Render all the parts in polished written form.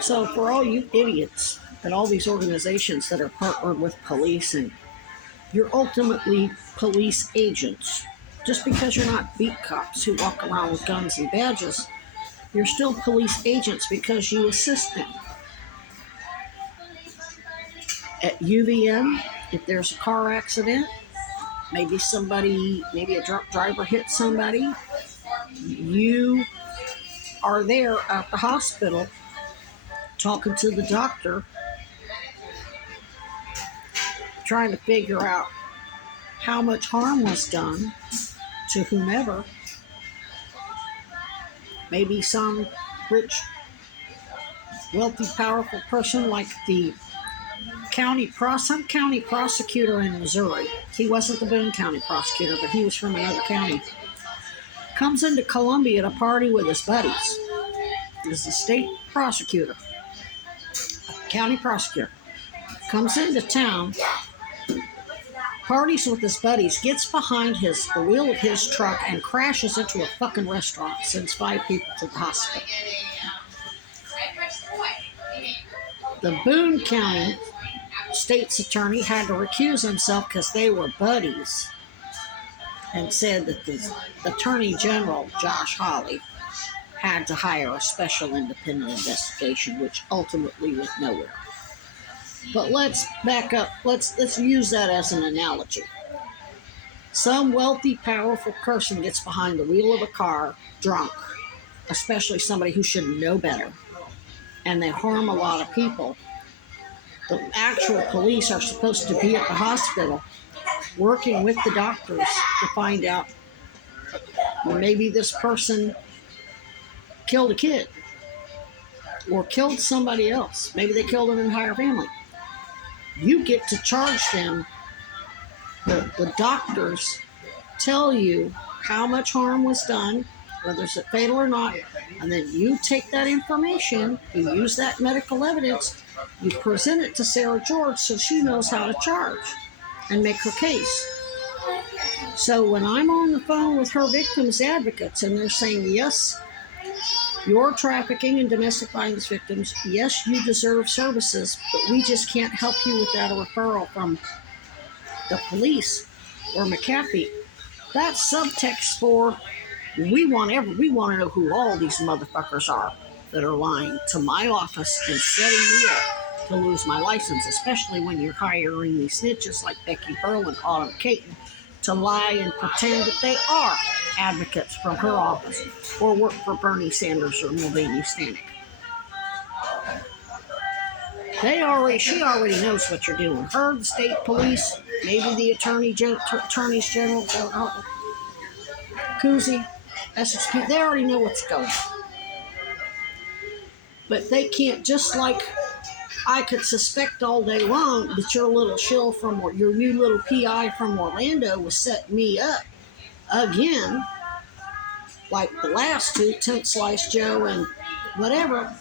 So for all you idiots and all these organizations that are partnered with police, and you're ultimately police agents. Just because you're not beat cops who walk around with guns and badges, you're still police agents because you assist them. At UVM, if there's a car accident, maybe a drunk driver hits somebody, you are there at the hospital talking to the doctor, trying to figure out how much harm was done to whomever. Maybe some rich, wealthy, powerful person like the some county prosecutor in Missouri. He wasn't the Boone County prosecutor, but he was from another county. Comes into Columbia at a party with his buddies. Is a state prosecutor, county prosecutor. Comes into town, parties with his buddies, gets behind the wheel of his truck and crashes into a fucking restaurant, sends 5 people to the hospital. The Boone County state's attorney had to recuse himself because they were buddies, and said that the Attorney General, Josh Hawley, had to hire a special independent investigation, which ultimately went nowhere. But let's back up. Let's use that as an analogy. Some wealthy, powerful person gets behind the wheel of a car, drunk, especially somebody who should know better, and they harm a lot of people. The actual police are supposed to be at the hospital working with the doctors to find out maybe this person killed a kid or killed somebody else. Maybe they killed an entire family. You get to charge them. The doctors tell you how much harm was done, whether it's fatal or not, and then you take that information, you use that medical evidence, you present it to Sarah George so she knows how to charge and make her case. So when I'm on the phone with her victims advocates and they're saying, yes, you're trafficking and domestic violence victims, yes, you deserve services, but we just can't help you without a referral from the police or McAfee. That's subtext for we want to know who all these motherfuckers are that are lying to my office and setting me up to lose my license, especially when you're hiring these snitches like Becky Pearl and Autumn Caton to lie and pretend that they are advocates from her office or work for Bernie Sanders or Mulvaney Stanek. She already knows what you're doing. Her, the state police, maybe the attorneys general, Cousy, SSP, they already know what's going on. But they can't, just like I could suspect all day long that your little shill from your new little PI from Orlando was setting me up again, like the last two, Tent Slice Joe and whatever.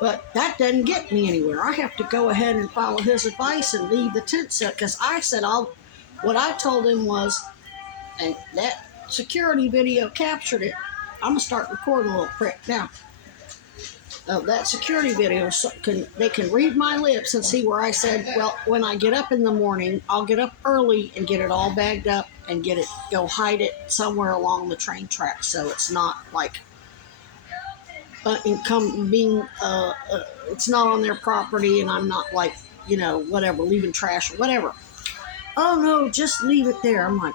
But that doesn't get me anywhere. I have to go ahead and follow his advice and leave the tent set, because I said what I told him was, and that security video captured it. I'm going to start recording a little prick now. That security video, they can read my lips and see where I said, well, when I get up in the morning, I'll get up early and get it all bagged up and go hide it somewhere along the train tracks, so it's not like it's not on their property, and I'm not like, whatever, leaving trash or whatever. Oh no, just leave it there. I'm like,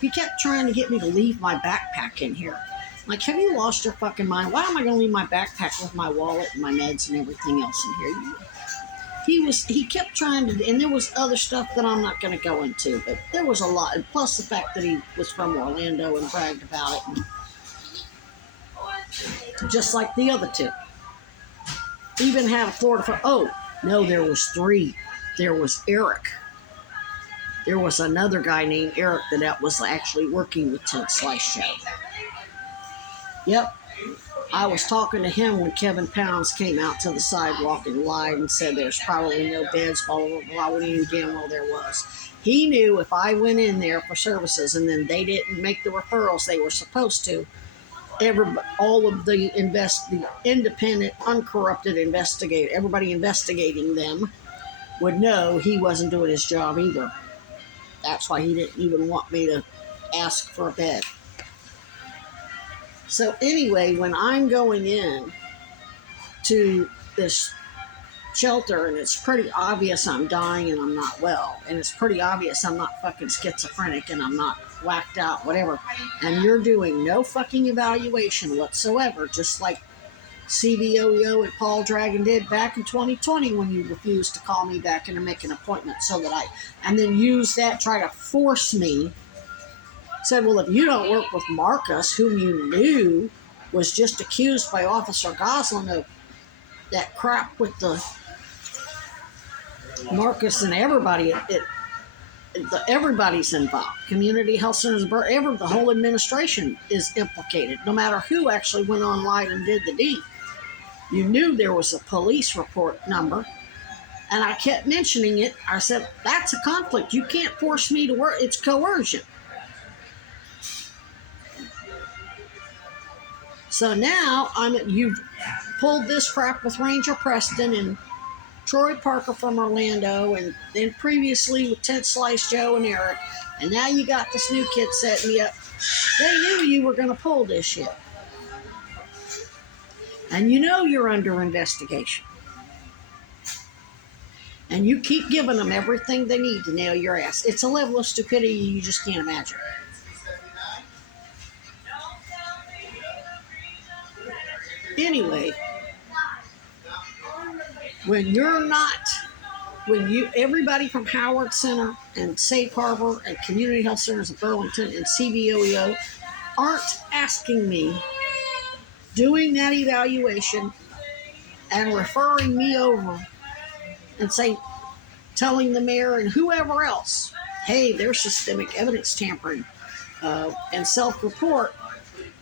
he kept trying to get me to leave my backpack in here. Like, have you lost your fucking mind? Why am I going to leave my backpack with my wallet and my meds and everything else in here? He kept trying to, and there was other stuff that I'm not going to go into, but there was a lot, and plus the fact that he was from Orlando and bragged about it, and just like the other two. Even had a Florida, oh, no, there was 3. There was Eric. There was another guy named Eric that was actually working with Tent Slice Show. Yep. I was talking to him when Kevin Pounds came out to the sidewalk and lied and said there's probably no beds, blah, blah, blah, when he again, well, there was. He knew if I went in there for services and then they didn't make the referrals they were supposed to, all of the independent, uncorrupted investigator, everybody investigating them would know he wasn't doing his job either. That's why he didn't even want me to ask for a bed. So anyway, when I'm going in to this shelter and it's pretty obvious I'm dying and I'm not well, and it's pretty obvious I'm not fucking schizophrenic and I'm not whacked out, whatever, and you're doing no fucking evaluation whatsoever, just like CVOEO and Paul Dragon did back in 2020 when you refused to call me back and to make an appointment and then use that, try to force me, said, well, if you don't work with Marcus, whom you knew was just accused by Officer Goslin of that crap with the Marcus and everybody, everybody's involved. Community health centers, the whole administration is implicated, no matter who actually went online and did the deed. You knew there was a police report number, and I kept mentioning it. I said, that's a conflict. You can't force me to work. It's coercion. So now you've pulled this crap with Ranger Preston and Troy Parker from Orlando, and then previously with Tent Slice Joe and Eric, and now you got this new kid setting me up. They knew you were going to pull this shit. And you know you're under investigation. And you keep giving them everything they need to nail your ass. It's a level of stupidity you just can't imagine. Anyway, everybody from Howard Center and Safe Harbor and Community Health Centers of Burlington and CVOEO aren't asking me, doing that evaluation and referring me over and telling the mayor and whoever else, hey, there's systemic evidence tampering and self-report,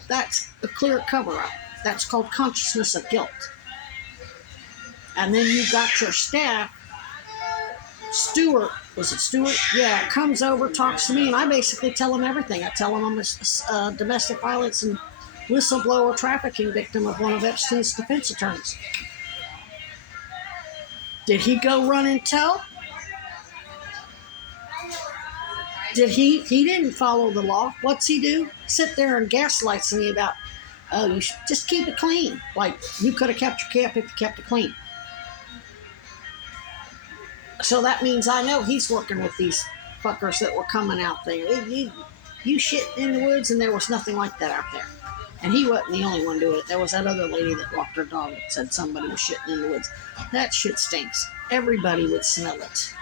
that's a clear cover-up. That's called consciousness of guilt. And then you've got your staff, Stewart, was it Stewart? Yeah, comes over, talks to me, and I basically tell him everything. I tell him I'm a domestic violence and whistleblower trafficking victim of one of Epstein's defense attorneys. Did he go run and tell? He didn't follow the law. What's he do? Sit there and gaslights me about, oh, you should just keep it clean. Like, you could have kept your cap if you kept it clean. So that means I know he's working with these fuckers that were coming out there. You shit in the woods, and there was nothing like that out there. And he wasn't the only one doing it. There was that other lady that walked her dog that said somebody was shitting in the woods. That shit stinks. Everybody would smell it.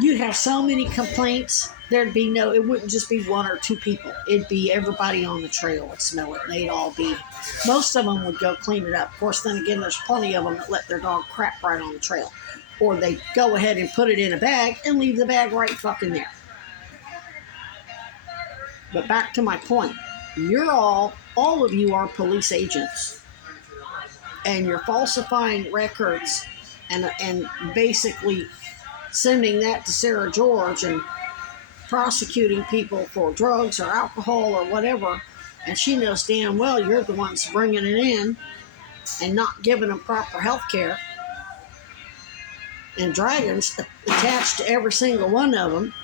You'd have so many complaints, it wouldn't just be one or two people. It'd be everybody on the trail would smell it. And most of them would go clean it up. Of course, then again, there's plenty of them that let their dog crap right on the trail. Or they go ahead and put it in a bag and leave the bag right fucking there. But back to my point. All of you are police agents. And you're falsifying records and basically sending that to Sarah George and prosecuting people for drugs or alcohol or whatever, and she knows damn well you're the ones bringing it in and not giving them proper health care, and Dragon's attached to every single one of them,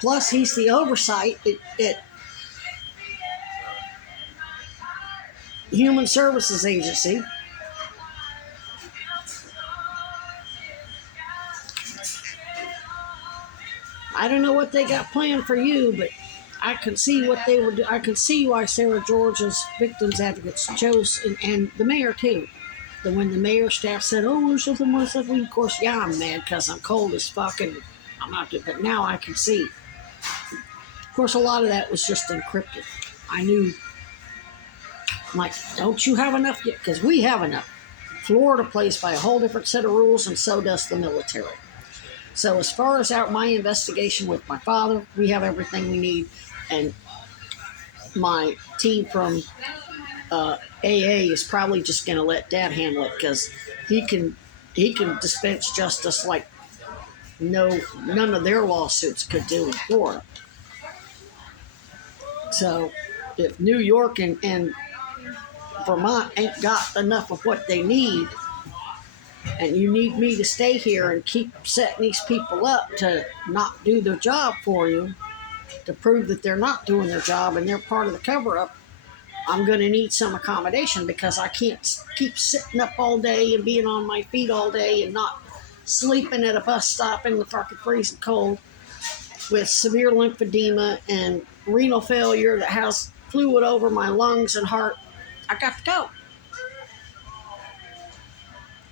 plus he's the oversight at Human Services Agency. I don't know what they got planned for you, but I can see what they would do. I can see why Sarah George's victims advocates chose, and the mayor too. When the mayor staff said, oh, there's something more stuff, of course, yeah, I'm mad because I'm cold as fuck and I'm not doing it. But now I can see. Of course, a lot of that was just encrypted. I knew, like, don't you have enough yet? Because we have enough. Florida plays by a whole different set of rules, and so does the military. So as far as my investigation with my father, we have everything we need. And my team from AA is probably just going to let Dad handle it because he can dispense justice like none of their lawsuits could do in Florida. So if New York and Vermont ain't got enough of what they need, and you need me to stay here and keep setting these people up to not do their job for you, to prove that they're not doing their job and they're part of the cover-up, I'm going to need some accommodation, because I can't keep sitting up all day and being on my feet all day and not sleeping at a bus stop in the fucking freezing cold with severe lymphedema and renal failure that has fluid over my lungs and heart. I got to go.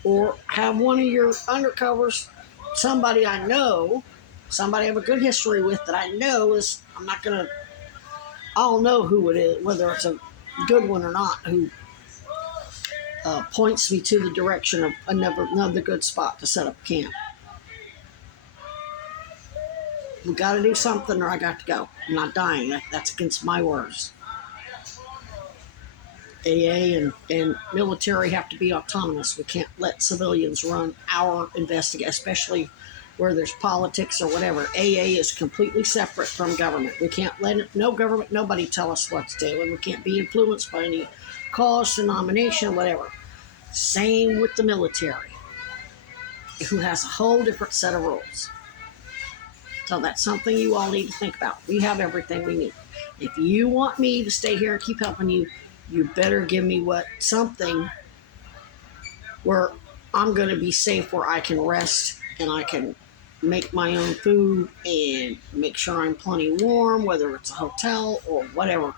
Or have one of your undercovers, somebody I know, somebody I have a good history with that I know is, I'm not going to, I'll know who it is, whether it's a good one or not, who points me to the direction of another good spot to set up camp. We got to do something or I got to go. I'm not dying. That's against my words. AA and military have to be autonomous. We can't let civilians run our investigation, especially where there's politics or whatever. AA is completely separate from government. We can't let no government, nobody tell us what to do, and we can't be influenced by any cause, denomination, whatever. Same with the military, who has a whole different set of rules. So that's something you all need to think about. We have everything we need. If you want me to stay here and keep helping you, you better give me something where I'm going to be safe, where I can rest and I can make my own food and make sure I'm plenty warm, whether it's a hotel or whatever.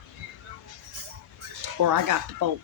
Or I got to bolt.